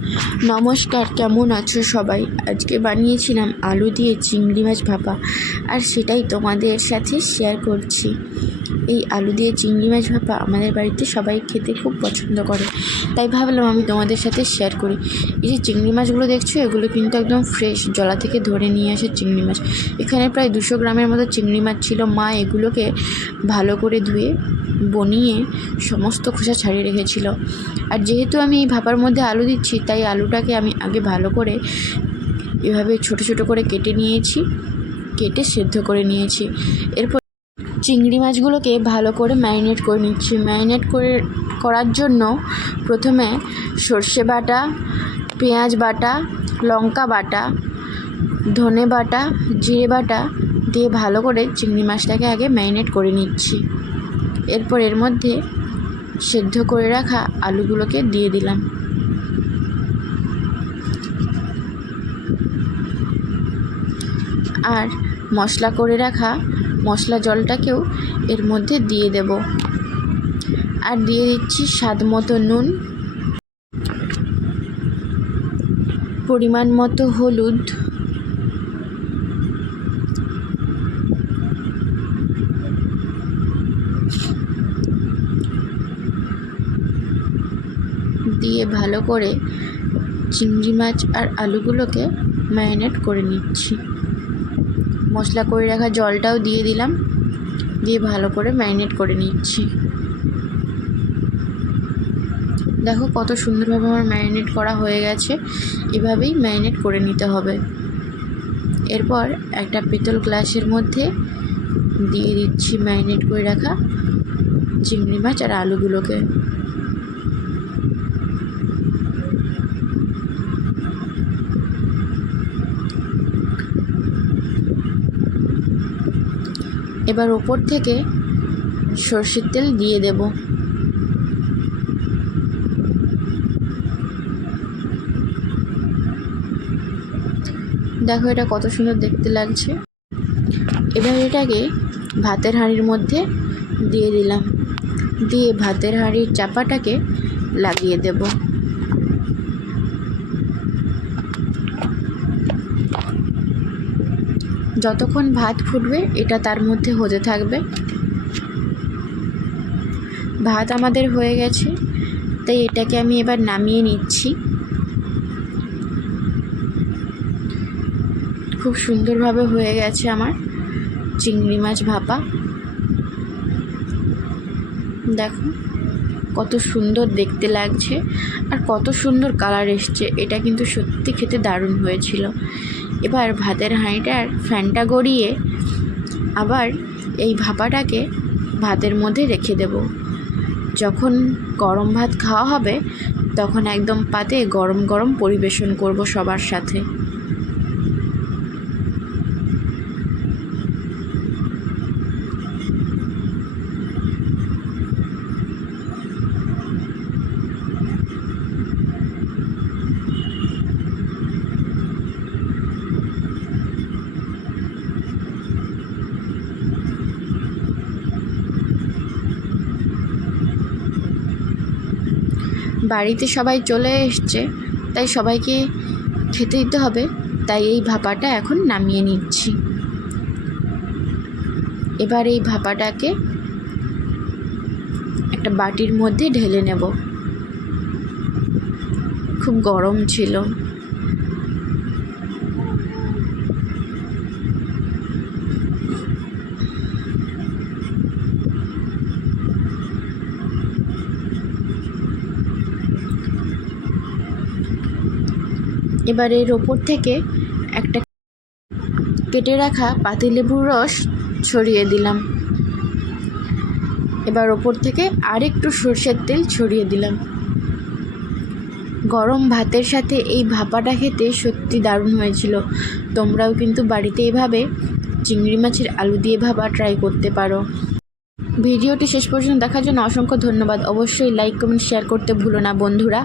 নমস্কার, কেমন আছো সবাই? আজকে বানিয়েছিলাম আলু দিয়ে চিংড়ি মাছ ভাপা, আর সেটাই তোমাদের সাথে শেয়ার করছি। এই আলু দিয়ে চিংড়ি মাছ ভাপা আমাদের বাড়িতে সবাই খেতে খুব পছন্দ করে, তাই ভাবলাম আমি তোমাদের সাথে শেয়ার করি। এই যে চিংড়ি মাছগুলো দেখছো, এগুলো কিন্তু একদম ফ্রেশ জলা থেকে ধরে নিয়ে আসে চিংড়ি মাছ। এখানে প্রায় 200 গ্রামের মতো চিংড়ি মাছ ছিল। মা এগুলোকে ভালো করে ধুয়ে বনিয়ে সমস্ত খোসা ছাড়িয়ে রেখেছিল। আর যেহেতু আমি এই ভাপার মধ্যে আলু দিচ্ছি, তাই আলুটাকে আমি আগে ভালো করে এভাবে ছোট ছোট করে কেটে নিয়েছি, কেটে সেদ্ধ করে নিয়েছি। এরপর চিংড়ি মাছগুলোকে ভালো করে ম্যারিনেট করে নিচ্ছি। করার জন্য প্রথমে সর্ষে বাটা, পেঁয়াজ বাটা, লঙ্কা বাটা, ধনে বাটা, জিরে বাটা দিয়ে ভালো করে চিংড়ি মাছটাকে আগে ম্যারিনেট করে নিচ্ছি। এরপর এর মধ্যে সেদ্ধ করে রাখা আলুগুলোকে দিয়ে দিলাম। আর মশলা করে রাখা মশলা জলটাকেও এর মধ্যে দিয়ে দেব। আর দিয়ে দিচ্ছি স্বাদ মতো নুন, পরিমাণ মতো হলুদ, দিয়ে ভালো করে চিংড়ি মাছ আর আলুগুলোকে ম্যারিনেট করে নিচ্ছি। মশলা করে রাখা জলটাও দিয়ে দিলাম, দিয়ে ভালো করে ম্যারিনেট করে নিচ্ছি। দেখো কত সুন্দরভাবে আমার ম্যারিনেট করা হয়ে গেছে। এভাবেই ম্যারিনেট করে নিতে হবে। এরপর একটা পিতল গ্লাসের মধ্যে দিয়ে দিচ্ছি ম্যারিনেট করে রাখা চিংড়ি মাছ আর আলুগুলোকে। এবার ওপর থেকে সরষের তেল দিয়ে দেব। দেখো এটা কত সুন্দর দেখতে লাগছে। এবার এটাকে ভাতের হাঁড়ির মধ্যে দিয়ে দিলাম, দিয়ে ভাতের হাঁড়ির চাপাটাকে লাগিয়ে দেব। যতক্ষণ ভাত ফুটবে এটা তার মধ্যে হতে থাকবে। ভাত আমাদের হয়ে গেছে, তাই এটাকে আমি এবার নামিয়ে নিচ্ছি। খুব সুন্দরভাবে হয়ে গেছে আমার চিংড়ি মাছ ভাপা। দেখো কত সুন্দর দেখতে লাগছে আর কত সুন্দর কালার এসছে। এটা কিন্তু সত্যি খেতে দারুণ হয়েছিল। এবার ভাতের হাঁড়িটার ফ্যানটা গড়িয়ে আবার এই ভাপাটাকে ভাতের মধ্যে রেখে দেব। যখন গরম ভাত খাওয়া হবে তখন একদম পাতে গরম গরম পরিবেশন করব সবার সাথে। বাড়িতে সবাই চলে এসছে, তাই সবাইকে খেতে দিতে হবে, তাই এই ভাপাটা এখন নামিয়ে নিচ্ছি। এবার এই ভাপাটাকে একটা বাটির মধ্যে ঢেলে নেব। খুব গরম ছিল। এবার এর ওপর থেকে একটা কেটে রাখা পাতিলেবুর রস ছড়িয়ে দিলাম। এবার ওপর থেকে আরেকটু সরষের তেল ছড়িয়ে দিলাম। গরম ভাতের সাথে এই ভাপাটা খেতে সত্যি দারুণ হয়েছিল। তোমরাও কিন্তু বাড়িতে এভাবে চিংড়ি মাছের আলু দিয়ে ভাপা ট্রাই করতে পারো। ভিডিওটি শেষ পর্যন্ত দেখার জন্য অসংখ্য ধন্যবাদ। অবশ্যই লাইক, কমেন্ট, শেয়ার করতে ভুলো না বন্ধুরা।